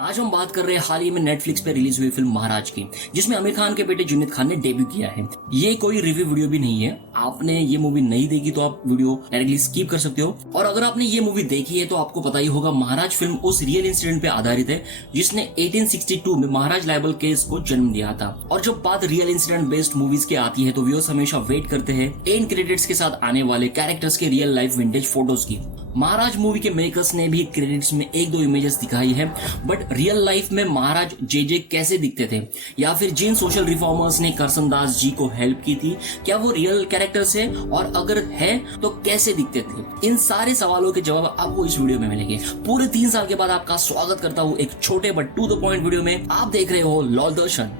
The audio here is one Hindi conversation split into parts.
आज हम बात कर रहे हैं हाल ही में नेटफ्लिक्स पे रिलीज हुई फिल्म महाराज की, जिसमें आमिर खान के बेटे जुनैद खान ने डेब्यू किया है। ये कोई रिव्यू वीडियो भी नहीं है। आपने ये मूवी नहीं देखी तो आप वीडियो डायरेक्टली स्किप कर सकते हो, और अगर आपने ये मूवी देखी है तो आपको पता ही होगा महाराज फिल्म उस रियल इंसिडेंट पे आधारित है जिसने 1862 में महाराज लाइबल केस को जन्म दिया था। और जब बात रियल इंसिडेंट बेस्ड मूवीज की आती है तो व्यूअर्स हमेशा वेट करते हैं एंड क्रेडिट्स के साथ आने वाले कैरेक्टर्स के रियल लाइफ विंटेज फोटोज की। महाराज मूवी के मेकर्स ने भी क्रेडिट्स में एक दो इमेजेस दिखाई है, बट रियल लाइफ में महाराज जे कैसे दिखते थे, या फिर जिन सोशल रिफॉर्मर्स ने करसन दास जी को हेल्प की थी, क्या वो रियल कैरेक्टर्स है, और अगर है तो कैसे दिखते थे? इन सारे सवालों के जवाब आपको इस वीडियो में मिलेंगे। पूरे 3 साल के बाद आपका स्वागत करता हूँ एक छोटे but to the point video में। आप देख रहे हो लॉल दर्शन।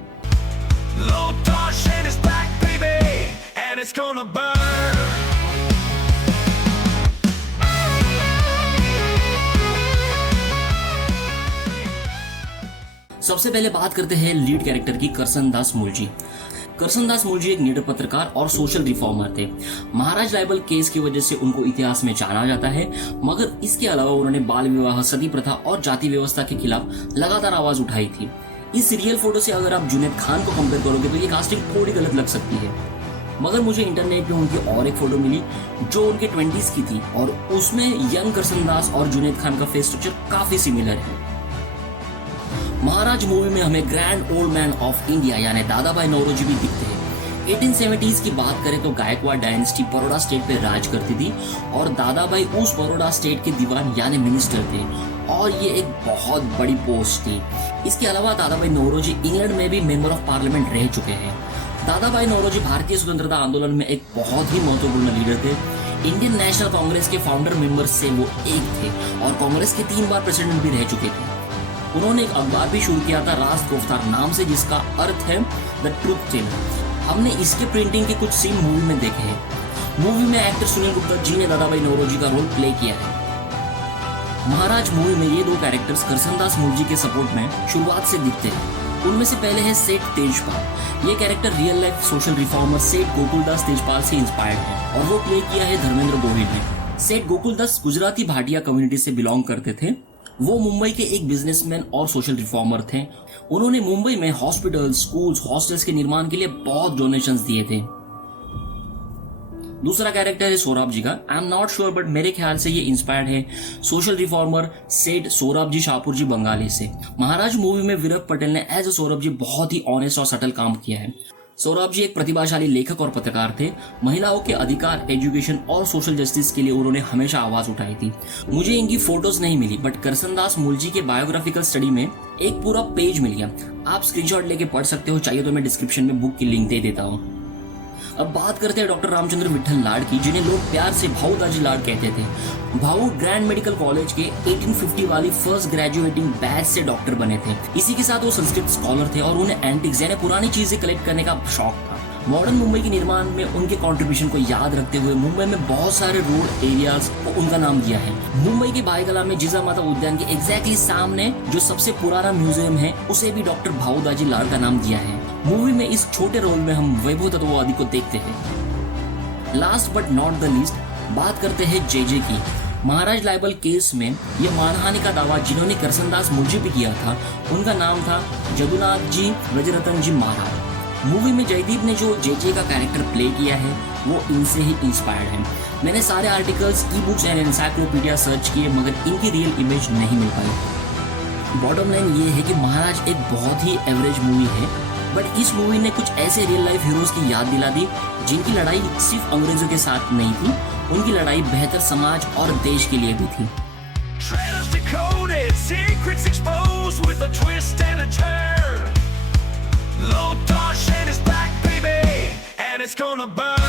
सबसे पहले बात करते हैं लीड कैरेक्टर की, करसन दास मूलजी। करसन दास मूलजी एक निडर पत्रकार और सोशल रिफॉर्मर थे। महाराज लाइबल केस की वजह से उनको इतिहास में जाना जाता है, मगर इसके अलावा उन्होंने बाल विवाह, सती प्रथा और जाति व्यवस्था के खिलाफ लगातार आवाज उठाई थी। इस रियल फोटो से अगर आप जुनैद खान को कंपेयर करोगे तो ये कास्टिंग थोड़ी गलत लग सकती है, मगर मुझे इंटरनेट पे उनकी और एक फोटो मिली जो उनके 20s की थी, और उसमें यंग करसन दास और जुनैद खान का फेस स्ट्रक्चर काफी सिमिलर है। महाराज मूवी में हमें grand old man of India यानी दादा भाई नौरोजी भी दिखते हैं। 1870s की बात करें तो गायकवाड़ डायनेस्टी बड़ौदा स्टेट पे राज करती थी, और दादा भाई उस बड़ौदा स्टेट के दीवान यानी मिनिस्टर थे, और ये एक बहुत बड़ी पोस्ट थी। इसके अलावा दादा भाई नौरोजी इंग्लैंड में भी मेंबर ऑफ पार्लियामेंट रह चुके हैं। दादा भाई नौरोजी भारतीय स्वतंत्रता आंदोलन में एक बहुत ही महत्वपूर्ण लीडर थे। इंडियन नेशनल कांग्रेस के फाउंडर मेंबर से वो एक थे, और कांग्रेस के 3 बार प्रेसिडेंट भी रह चुके थे। उन्होंने एक अखबार भी शुरू किया था राज गुफ्तार नाम से, जिसका अर्थ है द ट्रूथ टेलर। हमने इसके प्रिंटिंग के कुछ सीन मूवी में देखे हैं। मूवी में एक्टर सुनील गुप्ता जी ने दादा भाई नौरोजी का रोल प्ले किया है। महाराज मूवी में ये 2 कैरेक्टर्स करसन दास मूलजी के सपोर्ट में शुरुआत से दिखते हैं। उनमें से पहले है सेठ तेजपाल। ये character real life social reformer सेठ गोकुलदास तेजपाल से इंस्पायर्ड है, और वो प्ले किया है धर्मेंद्र गोहिल ने। सेठ गोकुलदास गुजराती भाटिया कम्युनिटी से बिलोंग करते थे। वो मुंबई के एक बिजनेसमैन और सोशल रिफॉर्मर थे। उन्होंने मुंबई में हॉस्पिटल, स्कूल्स, हॉस्टल्स के निर्माण के लिए बहुत डोनेशंस दिए थे। दूसरा कैरेक्टर है सोराब जी का। I am not sure, but मेरे ख्याल से ये इंस्पायर्ड है सोशल रिफॉर्मर सेठ सोराब जी शाहपुर जी बंगाली से। महाराज मूवी में वीरभ पटेल ने एज ए सोराब जी बहुत ही ऑनेस्ट और सटल काम किया है। सोराब जी एक प्रतिभाशाली लेखक और पत्रकार थे। महिलाओं के अधिकार, एजुकेशन और सोशल जस्टिस के लिए उन्होंने हमेशा आवाज उठाई थी। मुझे इनकी फोटोज नहीं मिली, बट करसन दास मूलजी के बायोग्राफिकल स्टडी में एक पूरा पेज मिल गया। आप स्क्रीनशॉट लेके पढ़ सकते हो, चाहिए तो मैं डिस्क्रिप्शन में बुक की लिंक दे देता हूँ। अब बात करते हैं डॉक्टर रामचंद्र विठल लाड की, जिन्हें लोग प्यार से भाऊ दाजी लाड कहते थे। भाऊ ग्रैंड मेडिकल कॉलेज के 1850 वाली फर्स्ट ग्रेजुएटिंग बैच से डॉक्टर बने थे। इसी के साथ वो संस्कृत स्कॉलर थे, और उन्हें एंटिक्स यानी पुरानी चीजें कलेक्ट करने का शौक था। मॉडर्न मुंबई के निर्माण में उनके कंट्रीब्यूशन को याद रखते हुए मुंबई में बहुत सारे रोड एरियाज को उनका नाम दिया है। मुंबई के भाईकला में जिजा माता उद्यान के एग्जैक्टली सामने जो सबसे पुराना म्यूजियम है, उसे भी डॉक्टर भाऊ दाजी लाड का नाम दिया है। मूवी में इस छोटे रोल में हम वैभव तत्ववादी को देखते हैं। Last but not the least बात करते हैं जे की। महाराज लाइबल केस में ये मानहानि का दावा जिन्होंने करसन दास मूलजी पे किया था, उनका नाम था जदुनाथ जी ब्रजरतन जी महाराज। मूवी में जयदीप ने जो जे का कैरेक्टर प्ले किया है वो इनसे ही इंस्पायर्ड है। मैंने सारे articles, e books and encyclopedia search किए, मगर इनकी रियल इमेज नहीं मिल पाई। बॉटम लाइन ये है कि महाराज एक बहुत ही एवरेज मूवी है, बट इस मूवी ने कुछ ऐसे रियल लाइफ हीरोज की याद दिला दी जिनकी लड़ाई सिर्फ अंग्रेजों के साथ नहीं थी, उनकी लड़ाई बेहतर समाज और देश के लिए भी थी। It's gonna burn.